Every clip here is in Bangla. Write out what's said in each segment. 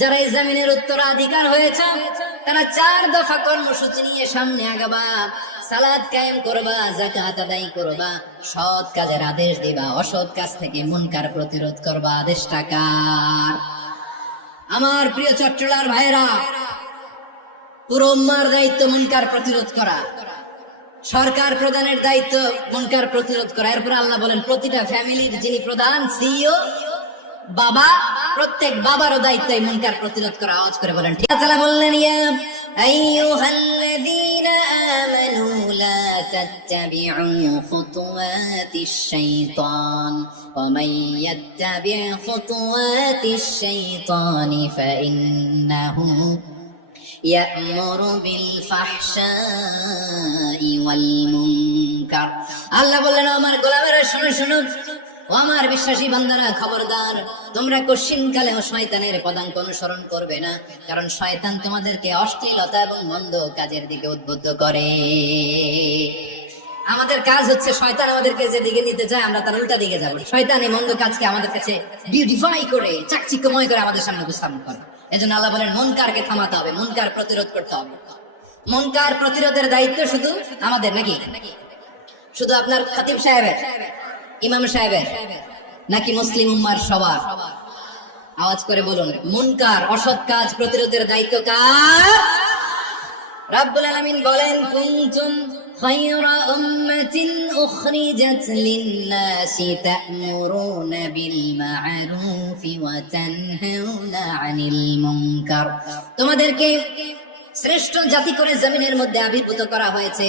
যারা এই জামিনের উত্তরাধিকার হয়েছে, তারা চার দফা কর্মসূচি নিয়ে সামনে আগাবা, সালাদ কায়েম করবা জাকাত আদায় করবা, সৎ কাজের আদেশ দিবা, অসৎ কাজ থেকে মুনকার প্রতিরোধ করবা আদেশ টাকার আমার প্রিয় চট্টলার ভাইরা পুরো দায়িত্ব মুনকার প্রতিরোধ করা। সরকার প্রধানের দায়িত্ব মুনকার প্রতিরোধ করা। এরপর আল্লাহ বলেন, প্রতিটা ফ্যামিলির যিনি প্রধান, সিইও, বাবা, প্রত্যেক বাবারও দায়িত্ব এই মুনকার প্রতিরোধ করা। আওয়াজ করে বলেন, ঠিক আছে বললেন, ইয়া আইয়ুহাল্লাযীনা আমানু লা তাত্তাবি'ু খুতুওয়াতিশ শাইতান ওয়া মান খুতুওয়াতিশ শাইতানি ফাইন্নাহু يأمر بالفحشاء والمنكر الله মুনকার আল্লাহ বললেন আমার গোলামেরা, শুনে শুনুন ও আমার বিশ্বাসী বান্দারা, খবরদার, তোমরা কশিন কালে শয়তানের পদাঙ্ক অনুসরণ করবে না, কারণ শয়তান তোমাদেরকে অশ্লীলতা এবং মন্দ কাজের দিকে উদ্বুদ্ধ করে। আমাদের কাজ হচ্ছে শয়তান আমাদেরকে যে দিকে নিতে চায়, আমরা তার উল্টা দিকে যাব। শয়তান এই মন্দ কাজকে আমাদের কাছে বিউটিফাই করে, চাকচিক্যময় করে আমাদের সামনে উপস্থাপন করে। এজন্য আল্লাহ বলেন, মনকারকে থামাতে হবে, মনকার প্রতিরোধ করতে হবে। মনকার প্রতিরোধের দায়িত্ব শুধু আমাদের নাকি? শুধু আপনার খতিব সাহেবের, ইমাম সাহেবের, নাকি মুসলিম উম্মার সবার? আওয়াজ করে বলুন, মুনকার অসৎ কাজ প্রতিরোধের দায়িত্ব কার? রাব্বুল আলামিন বলেন, কুনতুম উম্মাতিন উখরিজাত লিন-নাসি তা'মুরুনা বিল মা'রুফি ওয়া তানহাউনা 'আনিল তোমাদেরকে শ্রেষ্ঠ জাতি করে জমিনের মধ্যে আবির্ভূত করা হয়েছে।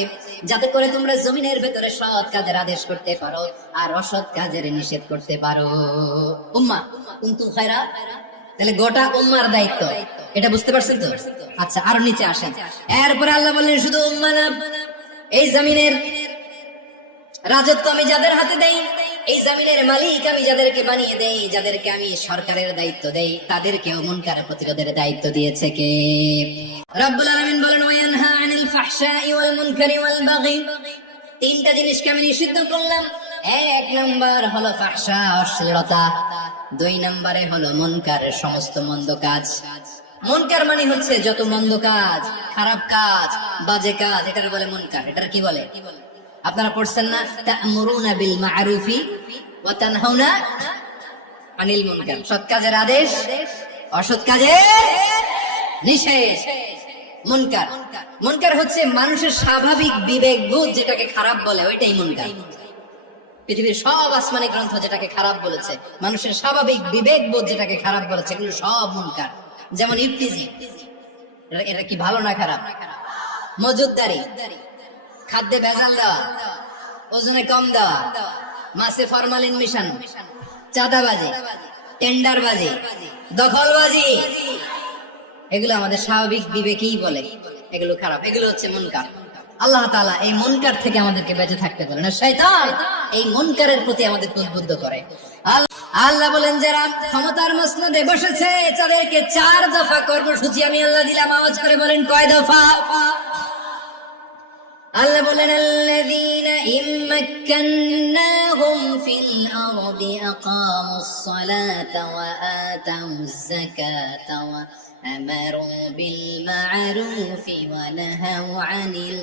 যাতে করে তোমরা জমিনের ভেতরে সৎ কাজের আদেশ করতে পারো আর অসৎ কাজের নিষেধ করতে পারো। উম্মা, কুনতুম খায়রা? তাহলে গোটা উম্মার দায়িত্ব। এটা বুঝতে পারছেন তো? আচ্ছা আরও নিচে আসেন। এরপরে আল্লাহ বললেন, শুধু উম্মা না এই জমিনের রাজত্ব আমি যাদের হাতে দেই, এই জমিনের মালিক আমি যাদেরকে বানিয়ে দেই, যাদেরকে আমি সরকারের দায়িত্ব দেই, তাদেরকেও মুনকার প্রতিরোধের দায়িত্ব দিয়েছে কে? রব্বুল আলামিন বলেন ওয়ানহা আনিল ফাহশাই ওয়াল মুনকারি ওয়াল বাগি। তিনটা জিনিসকে আমি নিষিদ্ধ করলাম। এক নাম্বার হলো ফাহশা, অশ্লীলতা। দুই নম্বরে হলো মনকার, সমস্ত মন্দ কাজ। মনকার মানে হচ্ছে যত মন্দ কাজ, খারাপ কাজ, বাজে কাজ, এটার বলে মনকার। এটার কি বলে? আপনারা পড়ছেন না? তা'মুরুনা বিল মা'রুফি ওয়া তানহাউনা আনিল মুনকার। সৎ কাজের আদেশ, অসৎ কাজের নিষেধ। মুনকার। মুনকার হচ্ছে মানুষের স্বাভাবিক বিবেক বোধ যেটাকে খারাপ বলে, ওইটাই মুনকার। পৃথিবীর সব আসমানি গ্রন্থ যেটাকে খারাপ বলেছে, মানুষের স্বাভাবিক বিবেক বোধ যেটাকে খারাপ বলেছে, এগুলো সব মুনকার। যেমন ইফতিজি এটা- কি ভালো না খারাপ? মজুদদারি, খাদ্যে ভেজাল দেওয়া, ওজনে কম দেওয়া, মাছে ফরমালিন মিশানো, চাঁদাবাজি, টেন্ডারবাজি, দখলবাজি, এগুলো আমাদের স্বাভাবিক বিবেকেই বলে, এগুলো খারাপ, এগুলো হচ্ছে মনকার। আল্লাহ তাআলা এই মনকার থেকে আমাদেরকে বেঁচে থাকতে বলেন না, শয়তান! এই মনকারের প্রতি আমাদের উদ্বুদ্ধ করে। আল্লাহ বলেন, যারা ক্ষমতার মসনদে বসেছে, তাদেরকে চার দফা কর্মসূচি আমি আল্লাহ দিলাম। আওয়াজ করে বলেন, কয় দফা? আল্লাহ বলেন, আল্লাযীনা ইমাক্কান্নাহুম ফিল আরদি আকামুস সালাতা ওয়া আতাউয-যাকাতা ওয়া আমারু বিল মা'রুফি ওয়া নাহাউ আনিল